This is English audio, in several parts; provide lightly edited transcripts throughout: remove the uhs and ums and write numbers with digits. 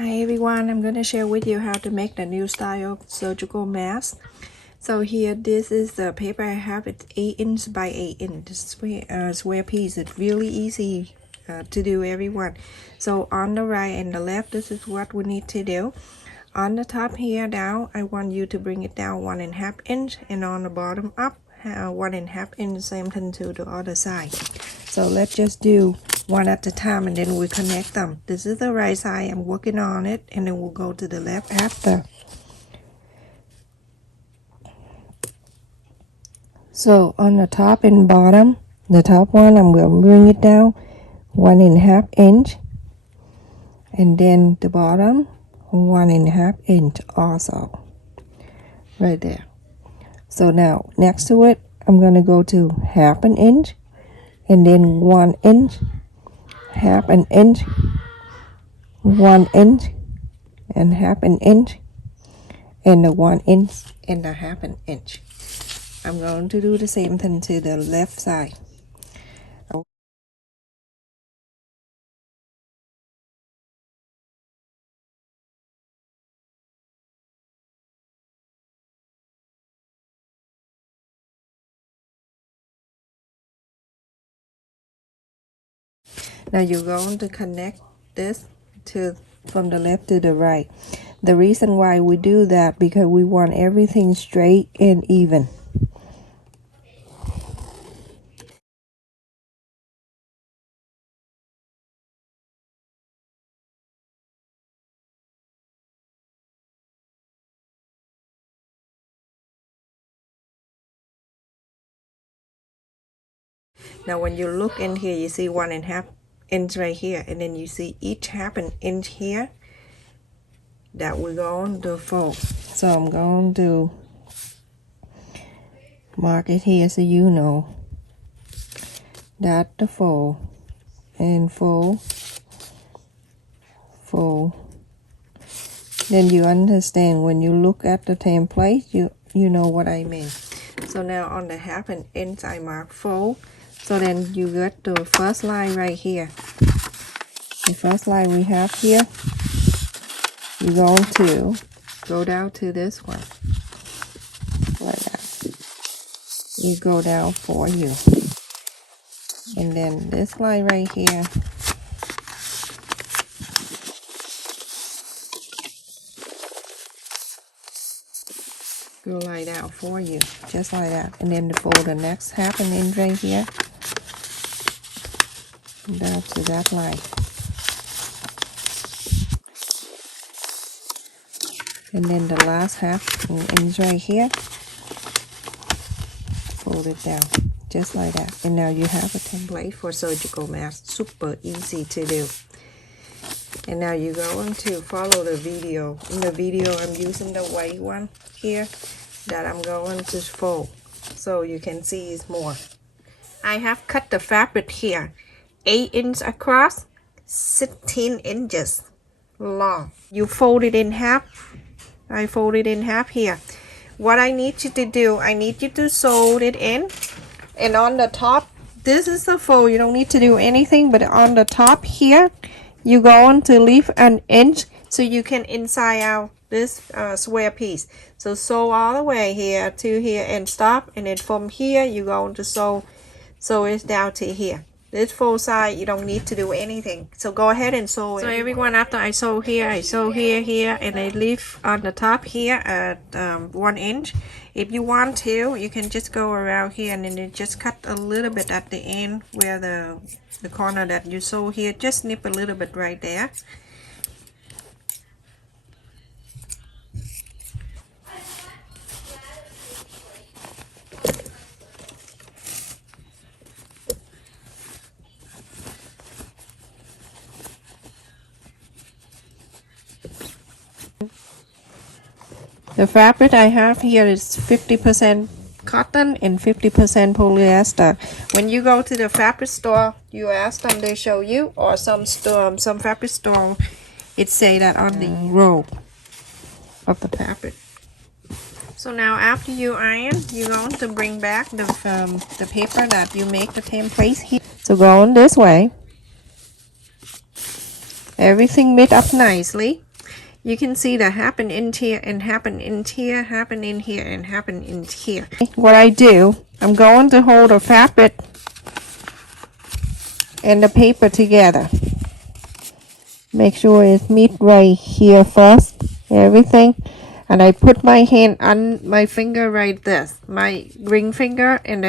Hi everyone, I'm going to share with you how to make the new style surgical mask. So here, this is the paper I have. It's 8" by 8" square piece. It's really easy to do, everyone. So on the right and the left, this is what we need to do. On the top here down, I want you to bring it down 1.5 inch, and on the bottom up 1.5 inch, same thing to the other side. So let's just do one at a time and then we connect them. This is the right side, I'm working on it, and then we'll go to the left after. So on the top and bottom, the top one, I'm going to bring it down 1.5 inch, and then the bottom 1.5 inch also, right there. So now next to it, I'm going to go to 1/2 inch, and then 1 inch, 1/2 inch, 1 inch, and 1/2 inch, and the 1 inch and the 1/2 inch. I'm going to do the same thing to the left side. Now you're going to connect this to from the left to the right. The reason why we do that, because we want everything straight and even. Now when you look in here, you see 1.5 inch right here, and then you see each 1/2 inch here that we're going to fold. So I'm going to mark it here so you know that the fold, and fold, fold. Then you understand when you look at the template, you know what I mean. So now on the 1/2 inch I mark fold. So then you get the first line right here. The first line we have here, you're going to go down to this one, like that. You go down for you, and then this line right here, go lie down for you, just like that. And then fold the next 1/2 inch right here down to that line, and then the last 1/2 inch right here, fold it down just like that. And now you have a template for surgical mask. Super easy to do. And now you're going to follow the video. In the video, I'm using the white one here that I'm going to fold, so you can see it's more. I have cut the fabric here 8 inches across, 16 inches long. You fold it in half. I fold it in half here. What I need you to do, I need you to sew it in, and on the top, this is the fold. You don't need to do anything, but on the top here, you're going to leave an inch so you can inside out this square piece. So sew all the way here to here and stop, and then from here you're going to sew it down to here. This fold side, you don't need to do anything. So go ahead and sew it. So everyone, after I sew here, here, and I leave on the top here at 1 inch. If you want to, you can just go around here and then you just cut a little bit at the end where the corner that you sew here. Just snip a little bit right there. The fabric I have here is 50% cotton and 50% polyester. When you go to the fabric store, you ask them, they show you, or some fabric store, it say that on the roll of the fabric. So now after you iron, you're going to bring back the paper that you make the template here. So going this way, everything made up nicely. You can see that happen in here and happen in here, happen in here and happen in here. What I do, I'm going to hold the fabric and the paper together. Make sure it's meet right here first, everything. And I put my hand on my finger right this, my ring finger, and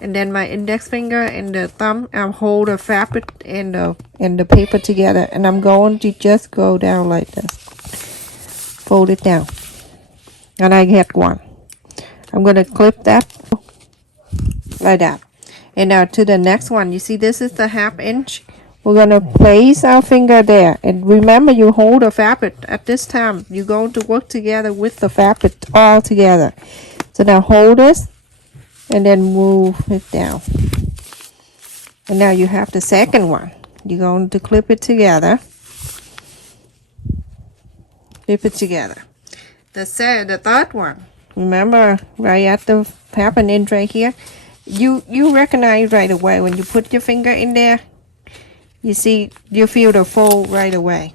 then my index finger and the thumb. I'll hold the fabric and the paper together, and I'm going to just go down like this. Fold it down, and I get one. I'm gonna clip that like that. And now to the next one. You see, this is the 1/2 inch. We're gonna place our finger there, and remember, you hold the fabric at this time. You're going to work together with the fabric all together. So now hold this and then move it down. And now you have the second one. You're going to clip it together. Clip it together. The third one. Remember, right at the 1/2 inch right here. You recognize right away when you put your finger in there. You see, you feel the fold right away.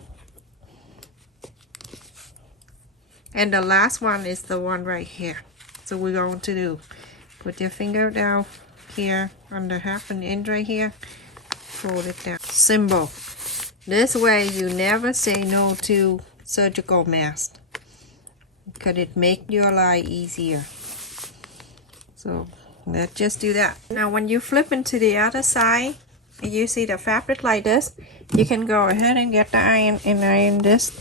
And the last one is the one right here. So we're going to do, put your finger down here on the 1/2 inch right here. Fold it down. Symbol. This way you never say no to surgical mask, because it make your life easier. So let's just do that. Now when you flip into the other side, you see the fabric like this, you can go ahead and get the iron and iron this.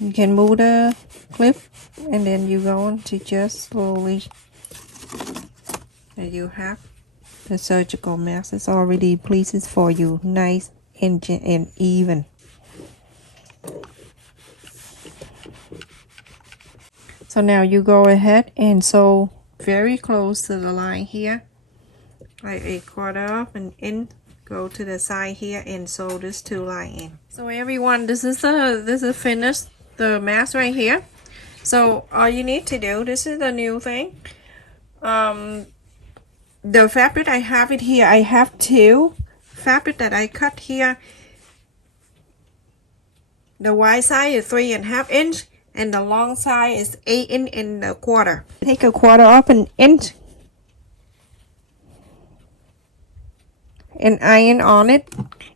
You can move the clip, and then you're going to just slowly, and you have the surgical mask. It's already pleated for you, nice and even. So now you go ahead and sew very close to the line here, like 1/4 of an inch. Go to the side here and sew this 2 line in. So everyone, this is finished, the mask right here. So all you need to do, this is the new thing. The fabric, I have it here. I have 2 fabric that I cut here. The wide side is 3.5 inch. And the long side is 8 inch and a quarter. Take 1/4 of an inch and iron on it.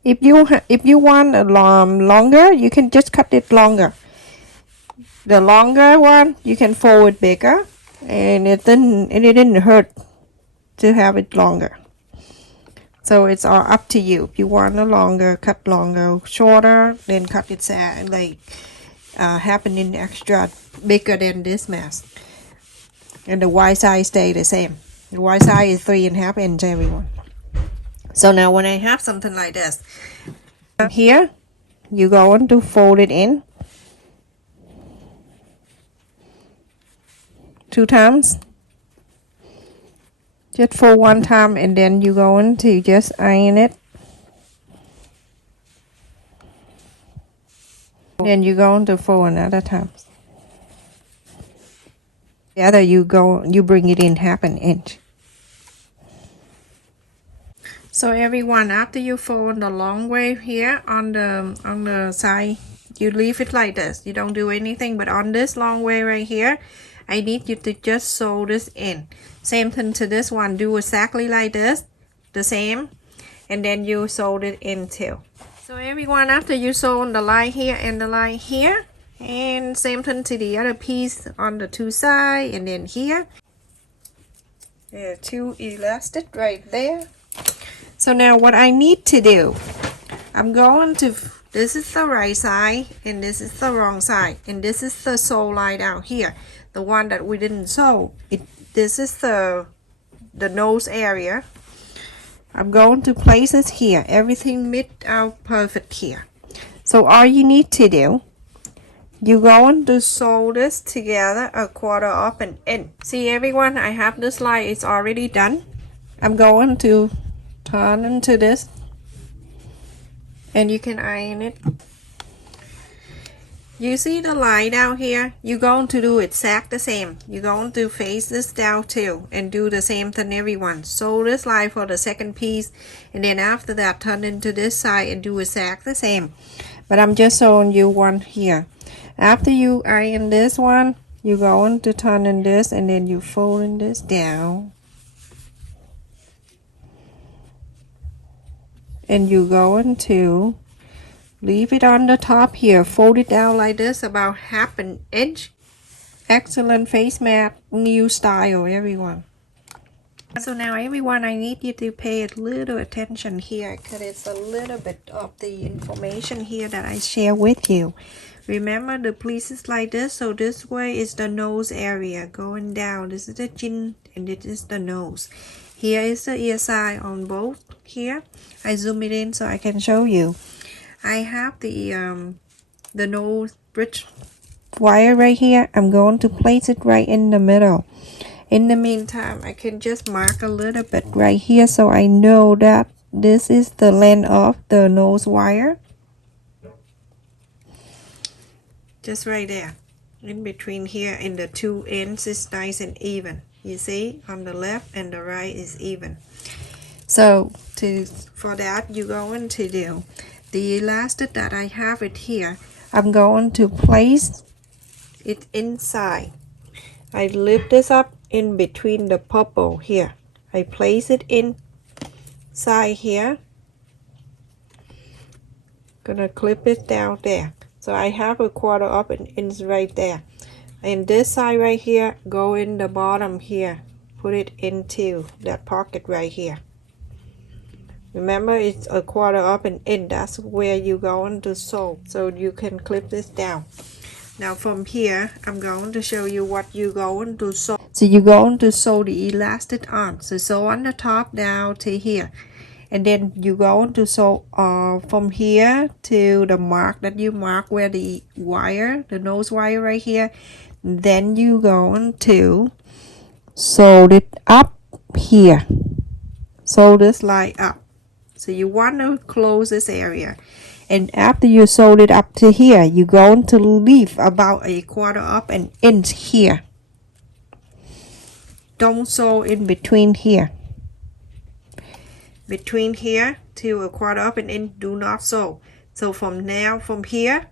If you want a longer, you can just cut it longer. The longer one, you can fold it bigger, and it didn't hurt to have it longer. So it's all up to you. If you want a longer, cut longer. Shorter, then cut it like happening extra bigger than this mask. And the wide side stay the same. The wide side is 3.5 inch, everyone. So now when I have something like this, here you're going to fold it in 2 times. Just fold 1 time, and then you're going to just iron it. Then you're going to fold another time. The other you bring it in 1/2 inch. So everyone, after you fold the long way here on the side, you leave it like this. You don't do anything, but on this long way right here, I need you to just sew this in. Same thing to this one. Do exactly like this, the same, and then you sew it in too. So everyone, after you sew on the line here and the line here, and same thing to the other piece on the 2 sides, and then here. There are 2 elastic right there. So now what I need to do, I'm going to, this is the right side, and this is the wrong side, and this is the sew line down here, the one that we didn't sew. This is the nose area. I'm going to place it here. Everything meet out perfect here. So all you need to do, you're going to sew this together 1/4 of an inch. See everyone, I have this line, it's already done. I'm going to turn into this, and you can iron it. You see the line down here? You're going to do exact the same. You're going to face this down too and do the same thing everyone. Sew this line for the second piece, and then after that turn into this side and do exact the same. But I'm just showing you one here. After you iron this one, you're going to turn in this and then you folding this down. And you're going to leave it on the top here, fold it down like this, about half an inch. Excellent face mat, new style, everyone. So now everyone, I need you to pay a little attention here, because it's a little bit of the information here that I share with you. Remember the pleats is like this, so this way is the nose area going down. This is the chin and this is the nose. Here is the ear side on both here. I zoom it in so I can show you. I have the nose bridge wire right here. I'm going to place it right in the middle. In the meantime, I can just mark a little bit right here so I know that this is the length of the nose wire. Just right there. In between here and the two ends is nice and even. You see, on the left and the right is even. So for that, you're going to do the elastic that I have it here. I'm going to place it inside. I lift this up in between the purple here. I place it inside here. Gonna clip it down there. So I have a 1/4 up an inch right there. And this side right here, go in the bottom here. Put it into that pocket right here. Remember, it's a 1/4 up an inch. That's where you're going to sew. So you can clip this down. Now from here, I'm going to show you what you're going to sew. So you're going to sew the elastic on. So sew on the top down to here. And then you're going to sew from here to the mark that you mark where the wire, the nose wire right here. Then you're going to sew it up here. Sew this line up. So you want to close this area. And after you sewed it up to here, you're going to leave about a 1/4 up an inch here. Don't sew in between here. Between here to a 1/4 up an inch, do not sew. So from here,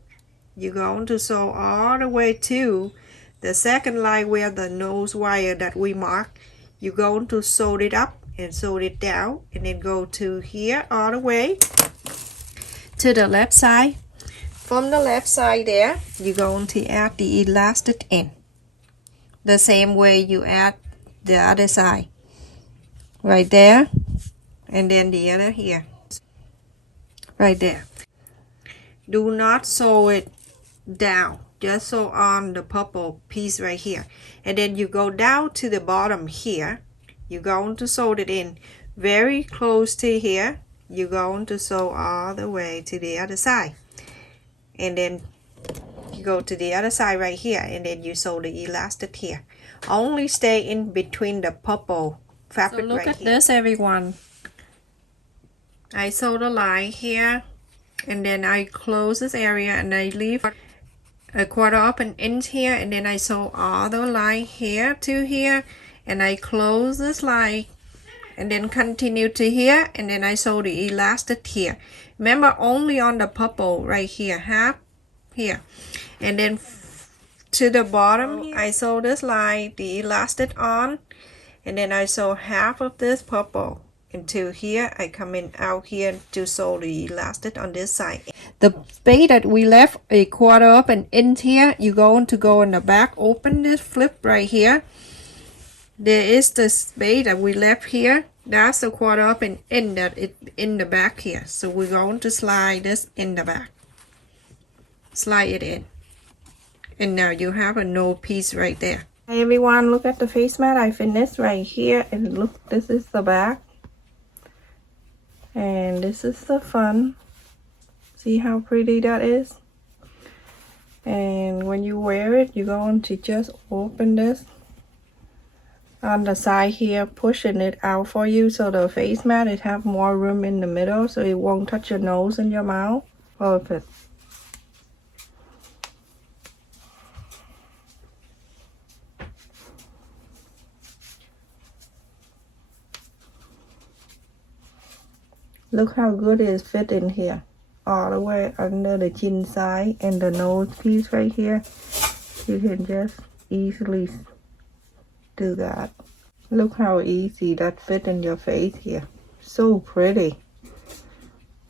you're going to sew all the way to the second line where the nose wire that we marked. You're going to sew it up and sew it down, and then go to here all the way to the left side. From the left side there, you're going to add the elastic in the same way you add the other side right there, and then the other here right there. Do not sew it down, just sew on the purple piece right here, and then you go down to the bottom here. You're going to sew it in very close to here. You're going to sew all the way to the other side, and then you go to the other side right here, and then you sew the elastic here. Only stay in between the purple fabric. So look at this, everyone. I sew the line here, and then I close this area, and I leave a 1/4 up an inch here, and then I sew all the line here to here, and I close this line, and then continue to here, and then I sew the elastic here. Remember, only on the purple right here, half here, and then to the bottom here, I sew this line, the elastic on, and then I sew half of this purple into here. I come in out here to sew the elastic on this side. The space that we left a 1/4 up an inch here, you're going to go in the back, open this flip right here. There is the space that we left here. That's a 1/4 up an inch that it in the back here. So we're going to slide this in the back. Slide it in. And now you have a no piece right there. Hey everyone, look at the face mat. I finished right here, and look, this is the back. And this is the front. See how pretty that is? And when you wear it, you're going to just open this on the side here, pushing it out for you, so the face mat, it have more room in the middle, so it won't touch your nose and your mouth. Perfect. Look how good it fit in here. All the way under the chin side and the nose piece right here. You can just easily do that. Look how easy that fit in your face here. So pretty.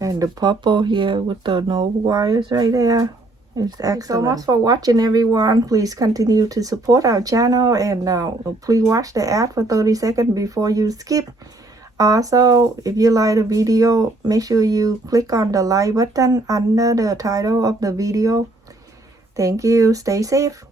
And the purple here with the nose wires right there. It's excellent. Thanks so much for watching, everyone. Please continue to support our channel, and please watch the ad for 30 seconds before you skip. Also, if you like the video, make sure you click on the like button under the title of the video. Thank you. Stay safe.